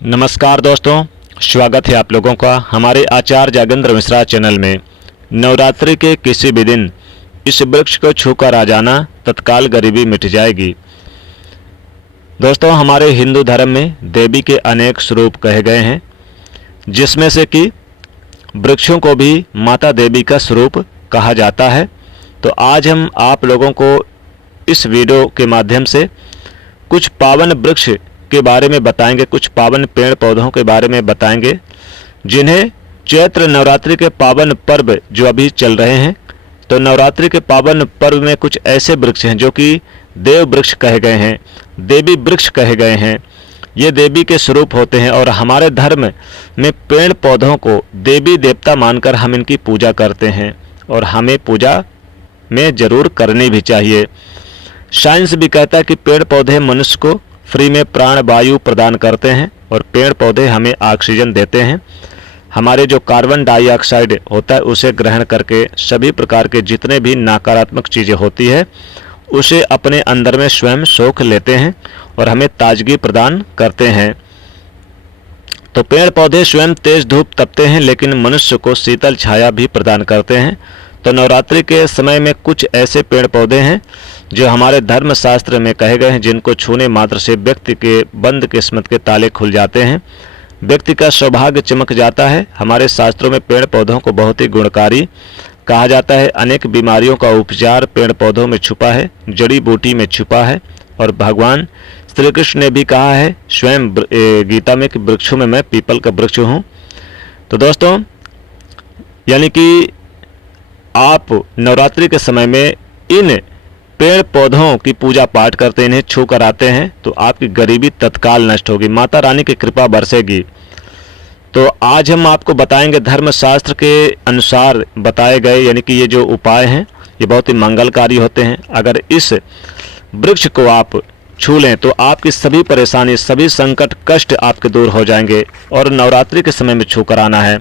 नमस्कार दोस्तों, स्वागत है आप लोगों का हमारे आचार्य जागेंद्र मिश्रा चैनल में। नवरात्रि के किसी भी दिन इस वृक्ष को छूकर आ जाना, तत्काल गरीबी मिट जाएगी। दोस्तों, हमारे हिंदू धर्म में देवी के अनेक स्वरूप कहे गए हैं, जिसमें से कि वृक्षों को भी माता देवी का स्वरूप कहा जाता है। तो आज हम आप लोगों को इस वीडियो के माध्यम से कुछ पावन वृक्ष के बारे में बताएंगे, कुछ पावन पेड़ पौधों के बारे में बताएंगे, जिन्हें चैत्र नवरात्रि के पावन पर्व जो अभी चल रहे हैं, तो नवरात्रि के पावन पर्व में कुछ ऐसे वृक्ष हैं जो कि देव वृक्ष कहे गए हैं, देवी वृक्ष कहे गए हैं। ये देवी के स्वरूप होते हैं और हमारे धर्म में पेड़ पौधों को देवी देवता मानकर हम इनकी पूजा करते हैं और हमें पूजा में जरूर करनी भी चाहिए। साइंस भी कहता है कि पेड़ पौधे मनुष्य को फ्री में प्राण वायु प्रदान करते हैं और पेड़ पौधे हमें ऑक्सीजन देते हैं। हमारे जो कार्बन डाइऑक्साइड होता है उसे ग्रहण करके सभी प्रकार के जितने भी नकारात्मक चीज़ें होती है उसे अपने अंदर में स्वयं सोख लेते हैं और हमें ताजगी प्रदान करते हैं। तो पेड़ पौधे स्वयं तेज धूप तपते हैं, लेकिन मनुष्य को शीतल छाया भी प्रदान करते हैं। तो नवरात्रि के समय में कुछ ऐसे पेड़ पौधे हैं जो हमारे धर्म शास्त्र में कहे गए हैं, जिनको छूने मात्र से व्यक्ति के बंद किस्मत के ताले खुल जाते हैं, व्यक्ति का सौभाग्य चमक जाता है। हमारे शास्त्रों में पेड़ पौधों को बहुत ही गुणकारी कहा जाता है। अनेक बीमारियों का उपचार पेड़ पौधों में छुपा है, जड़ी बूटी में छुपा है। और भगवान श्री कृष्ण ने भी कहा है स्वयं गीता में कि वृक्षों में मैं पीपल का वृक्ष हूँ। तो दोस्तों, यानी कि आप नवरात्रि के समय में इन पेड़ पौधों की पूजा पाठ करते हैं, इन्हें छू कर आते हैं, तो आपकी गरीबी तत्काल नष्ट होगी, माता रानी की कृपा बरसेगी। तो आज हम आपको बताएंगे धर्मशास्त्र के अनुसार बताए गए, यानी कि ये जो उपाय हैं ये बहुत ही मंगलकारी होते हैं। अगर इस वृक्ष को आप छू लें तो आपकी सभी परेशानी, सभी संकट, कष्ट आपके दूर हो जाएंगे। और नवरात्रि के समय में छू कर आना है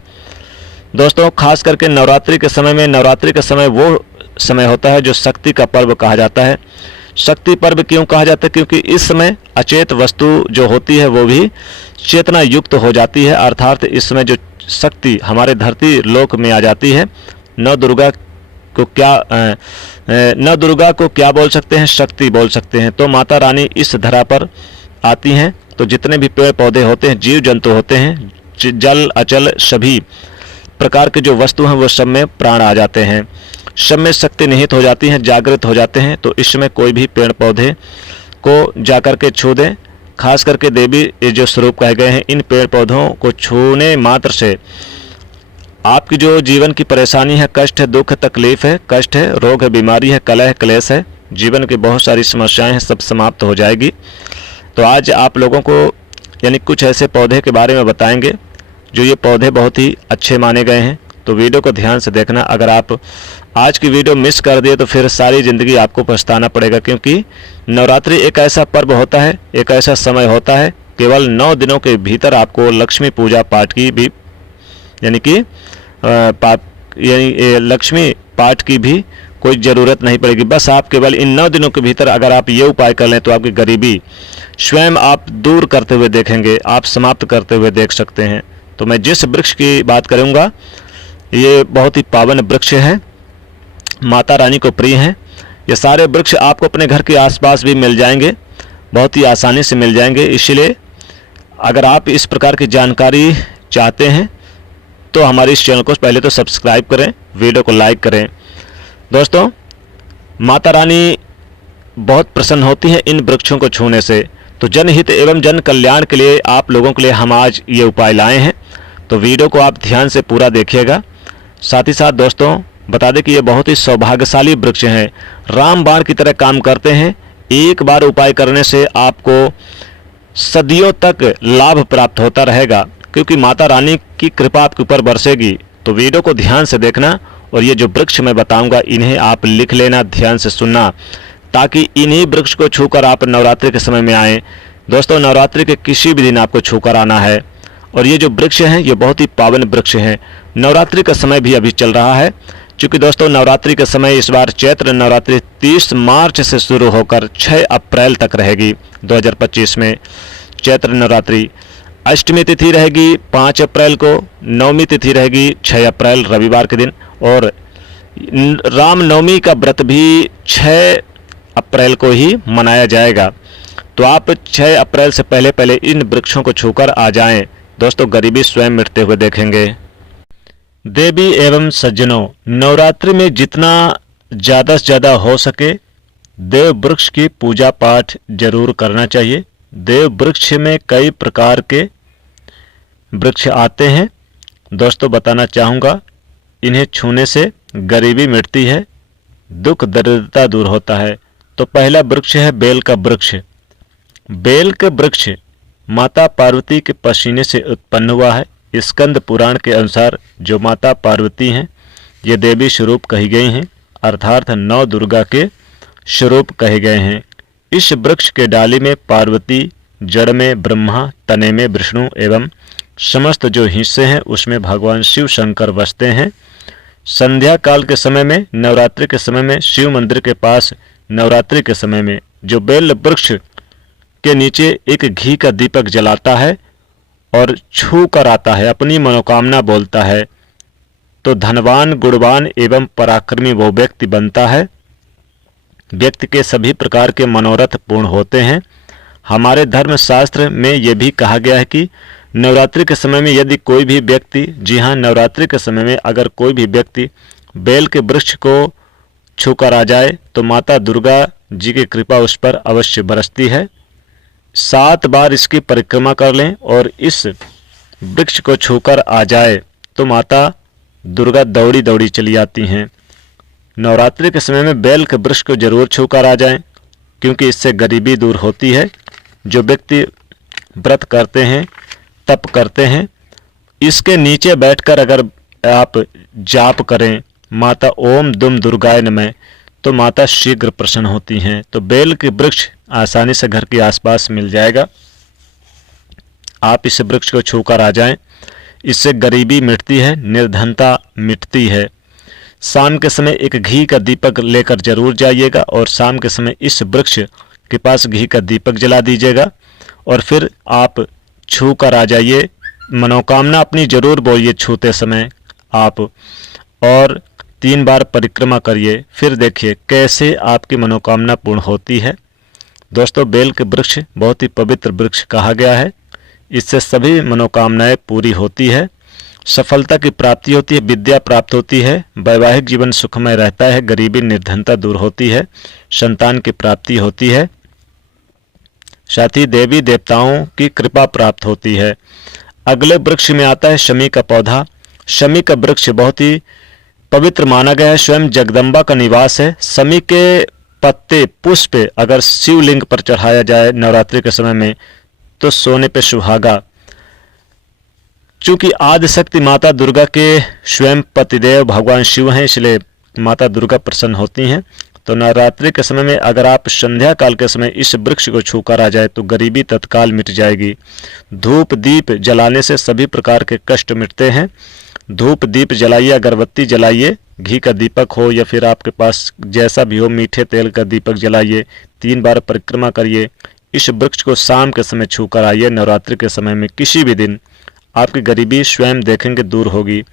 दोस्तों, खास करके नवरात्रि के समय में। नवरात्रि का समय वो समय होता है जो शक्ति का पर्व कहा जाता है। शक्ति पर्व क्यों कहा जाता है? क्योंकि इस समय अचेत वस्तु जो होती है वो भी चेतना युक्त हो जाती है, अर्थात इस समय जो शक्ति हमारे धरती लोक में आ जाती है। नव दुर्गा को क्या बोल सकते हैं? शक्ति बोल सकते हैं। तो माता रानी इस धरा पर आती हैं, तो जितने भी पेड़ पौधे होते हैं, जीव जंतु होते हैं, जल अचल सभी प्रकार के जो वस्तु हैं वो सब में प्राण आ जाते हैं, सब में शक्ति निहित हो जाती हैं, जागृत हो जाते हैं। तो इस समय कोई भी पेड़ पौधे को जाकर के छू दें, खास करके देवी ये जो स्वरूप कहे गए हैं, इन पेड़ पौधों को छूने मात्र से आपकी जो जीवन की परेशानी है, कष्ट है, दुख तकलीफ है, कष्ट है, रोग है, बीमारी है, कलह क्लेश है, जीवन की बहुत सारी समस्याएं हैं, सब समाप्त हो जाएगी। तो आज आप लोगों को यानी कुछ ऐसे पौधे के बारे में बताएंगे जो ये पौधे बहुत ही अच्छे माने गए हैं। तो वीडियो को ध्यान से देखना। अगर आप आज की वीडियो मिस कर दिए तो फिर सारी ज़िंदगी आपको पछताना पड़ेगा, क्योंकि नवरात्रि एक ऐसा पर्व होता है, एक ऐसा समय होता है, केवल 9 दिनों के भीतर आपको लक्ष्मी पूजा पाठ की भी यानी कि लक्ष्मी पाठ की भी कोई ज़रूरत नहीं पड़ेगी। बस आप केवल इन 9 दिनों के भीतर अगर आप ये उपाय कर लें तो आपकी गरीबी स्वयं आप दूर करते हुए देखेंगे, आप समाप्त करते हुए देख सकते हैं। तो मैं जिस वृक्ष की बात करूँगा ये बहुत ही पावन वृक्ष है, माता रानी को प्रिय हैं। ये सारे वृक्ष आपको अपने घर के आसपास भी मिल जाएंगे, बहुत ही आसानी से मिल जाएंगे। इसलिए अगर आप इस प्रकार की जानकारी चाहते हैं तो हमारे इस चैनल को पहले तो सब्सक्राइब करें, वीडियो को लाइक करें। दोस्तों, माता रानी बहुत प्रसन्न होती हैं इन वृक्षों को छूने से। तो जनहित एवं जन कल्याण के लिए आप लोगों के लिए हम आज ये उपाय लाए हैं। तो वीडियो को आप ध्यान से पूरा देखिएगा। साथ ही साथ दोस्तों बता दें कि ये बहुत ही सौभाग्यशाली वृक्ष हैं, रामबाण की तरह काम करते हैं। एक बार उपाय करने से आपको सदियों तक लाभ प्राप्त होता रहेगा, क्योंकि माता रानी की कृपा आपके ऊपर बरसेगी। तो वीडियो को ध्यान से देखना और ये जो वृक्ष मैं बताऊंगा इन्हें आप लिख लेना, ध्यान से सुनना, ताकि इन्हीं वृक्ष को छूकर आप नवरात्रि के समय में आएँ। दोस्तों, नवरात्रि के किसी भी दिन आपको छूकर आना है। और ये जो वृक्ष हैं ये बहुत ही पावन वृक्ष हैं। नवरात्रि का समय भी अभी चल रहा है, क्योंकि दोस्तों नवरात्रि का समय इस बार चैत्र नवरात्रि 30 मार्च से शुरू होकर 6 अप्रैल तक रहेगी 2025 में चैत्र नवरात्रि। अष्टमी तिथि रहेगी 5 अप्रैल को, नवमी तिथि रहेगी 6 अप्रैल रविवार के दिन, और रामनवमी का व्रत भी 6 अप्रैल को ही मनाया जाएगा। तो आप 6 अप्रैल से पहले पहले इन वृक्षों को छूकर आ जाएं। दोस्तों, गरीबी स्वयं मिटते हुए देखेंगे। देवी एवं सज्जनों, नवरात्रि में जितना ज़्यादा से ज़्यादा हो सके देव वृक्ष की पूजा पाठ जरूर करना चाहिए। देव वृक्ष में कई प्रकार के वृक्ष आते हैं। दोस्तों, बताना चाहूँगा, इन्हें छूने से गरीबी मिटती है, दुख दरिद्रता दूर होता है। तो पहला वृक्ष है बेल का वृक्ष। बेल का वृक्ष माता पार्वती के पसीने से उत्पन्न हुआ है। स्कंद पुराण के अनुसार जो माता पार्वती हैं ये देवी स्वरूप कही गई हैं, अर्थात 9 दुर्गा के स्वरूप कहे गए हैं। इस वृक्ष के डाली में पार्वती, जड़ में ब्रह्मा, तने में विष्णु एवं समस्त जो हिस्से हैं उसमें भगवान शिव शंकर बसते हैं। संध्या काल के समय में, नवरात्रि के समय में शिव मंदिर के पास नवरात्रि के समय में जो बेल वृक्ष के नीचे एक घी का दीपक जलाता है और छू कर आता है, अपनी मनोकामना बोलता है, तो धनवान, गुणवान एवं पराक्रमी वो व्यक्ति बनता है। व्यक्ति के सभी प्रकार के मनोरथ पूर्ण होते हैं। हमारे धर्म शास्त्र में यह भी कहा गया है कि नवरात्रि के समय में यदि कोई भी व्यक्ति, जी हाँ, नवरात्रि के समय में अगर कोई भी व्यक्ति बेल के वृक्ष को छूकर आ जाए तो माता दुर्गा जी की कृपा उस पर अवश्य बरसती है। 7 बार इसकी परिक्रमा कर लें और इस वृक्ष को छूकर आ जाए तो माता दुर्गा दौड़ी दौड़ी चली आती हैं। नवरात्रि के समय में बेल के वृक्ष को जरूर छूकर आ जाएं, क्योंकि इससे गरीबी दूर होती है। जो व्यक्ति व्रत करते हैं, तप करते हैं, इसके नीचे बैठकर अगर आप जाप करें माता ओम दुम दुर्गाय नमः, तो माता शीघ्र प्रसन्न होती हैं। तो बेल के वृक्ष आसानी से घर के आसपास मिल जाएगा। आप इस वृक्ष को छूकर आ जाएं, इससे गरीबी मिटती है, निर्धनता मिटती है। शाम के समय एक घी का दीपक लेकर जरूर जाइएगा और शाम के समय इस वृक्ष के पास घी का दीपक जला दीजिएगा और फिर आप छू कर आ जाइए। मनोकामना अपनी जरूर बोलिए छूते समय आप, और 3 बार परिक्रमा करिए, फिर देखिए कैसे आपकी मनोकामना पूर्ण होती है। दोस्तों, बेल के वृक्ष बहुत ही पवित्र वृक्ष कहा गया है। इससे सभी मनोकामनाएं पूरी होती है, सफलता की प्राप्ति होती है, विद्या प्राप्त होती है, वैवाहिक जीवन सुखमय रहता है, गरीबी निर्धनता दूर होती है, संतान की प्राप्ति होती है, साथ ही देवी देवताओं की कृपा प्राप्त होती है। अगले वृक्ष में आता है शमी का पौधा। शमी का वृक्ष बहुत ही पवित्र माना गया है, स्वयं जगदम्बा का निवास है। शमी के पत्ते, पुष्प अगर शिवलिंग पर चढ़ाया जाए नवरात्रि के समय में तो सोने पे सुहागा। चूंकि आदिशक्ति माता दुर्गा के स्वयं पतिदेव भगवान शिव हैं, इसलिए माता दुर्गा प्रसन्न होती हैं। तो नवरात्रि के समय में अगर आप संध्या काल के समय इस वृक्ष को छूकर आ जाए तो गरीबी तत्काल मिट जाएगी। धूप दीप जलाने से सभी प्रकार के कष्ट मिटते हैं। धूप दीप जलाइए, अगरबत्ती जलाइए, घी का दीपक हो या फिर आपके पास जैसा भी हो, मीठे तेल का दीपक जलाइए, 3 बार परिक्रमा करिए। इस वृक्ष को शाम के समय छूकर आइए। नवरात्रि के समय में किसी भी दिन आपकी गरीबी स्वयं देखेंगे दूर होगी।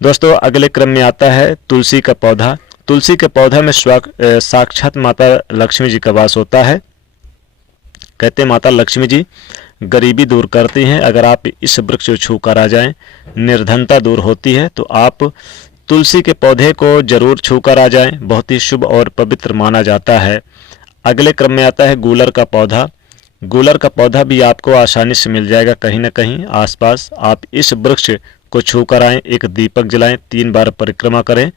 दोस्तों, अगले क्रम में आता है तुलसी का पौधा। तुलसी के पौधा में साक्षात माता लक्ष्मी जी का वास होता है। कहते हैं माता लक्ष्मी जी गरीबी दूर करती हैं। अगर आप इस वृक्ष को छूकर आ जाएं, निर्धनता दूर होती है। तो आप तुलसी के पौधे को जरूर छूकर आ जाएं, बहुत ही शुभ और पवित्र माना जाता है। अगले क्रम में आता है गूलर का पौधा। गूलर का पौधा भी आपको आसानी से मिल जाएगा कहीं ना कहीं आसपास। आप इस वृक्ष को छूकर आएं, एक दीपक जलाएं, 3 बार परिक्रमा करें।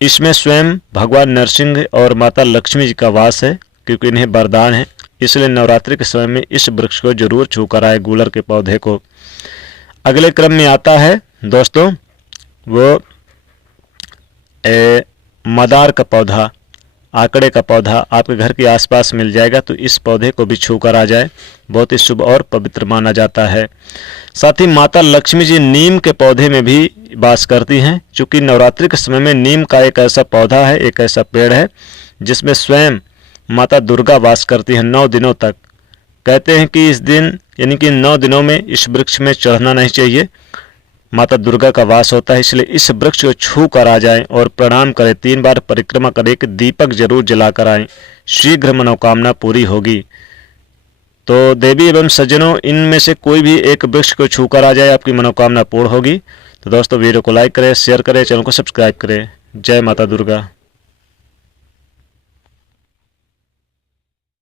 इसमें स्वयं भगवान नरसिंह और माता लक्ष्मी जी का वास है, क्योंकि इन्हें वरदान है। इसलिए नवरात्रि के समय में इस वृक्ष को जरूर छूकर आए, गूलर के पौधे को। अगले क्रम में आता है दोस्तों वो मदार का पौधा, आकड़े का पौधा आपके घर के आसपास मिल जाएगा। तो इस पौधे को भी छूकर आ जाए, बहुत ही शुभ और पवित्र माना जाता है। साथ ही माता लक्ष्मी जी नीम के पौधे में भी वास करती हैं। चूँकि नवरात्रि के समय में नीम का एक ऐसा पौधा है, एक ऐसा पेड़ है जिसमें स्वयं माता दुर्गा वास करती हैं 9 दिनों तक। कहते हैं कि इस दिन यानी कि 9 दिनों में इस वृक्ष में चढ़ना नहीं चाहिए। माता दुर्गा का वास होता है, इसलिए इस वृक्ष को छू कर आ जाएं और प्रणाम करें। 3 बार परिक्रमा करें, एक दीपक जरूर जलाकर आएं, शीघ्र मनोकामना पूरी होगी। तो देवी एवं सज्जनों, इनमें से कोई भी एक वृक्ष को छू कर आ जाए, आपकी मनोकामना पूर्ण होगी। तो दोस्तों वीडियो को लाइक करें, शेयर करें, चैनल को सब्सक्राइब करें। जय माता दुर्गा।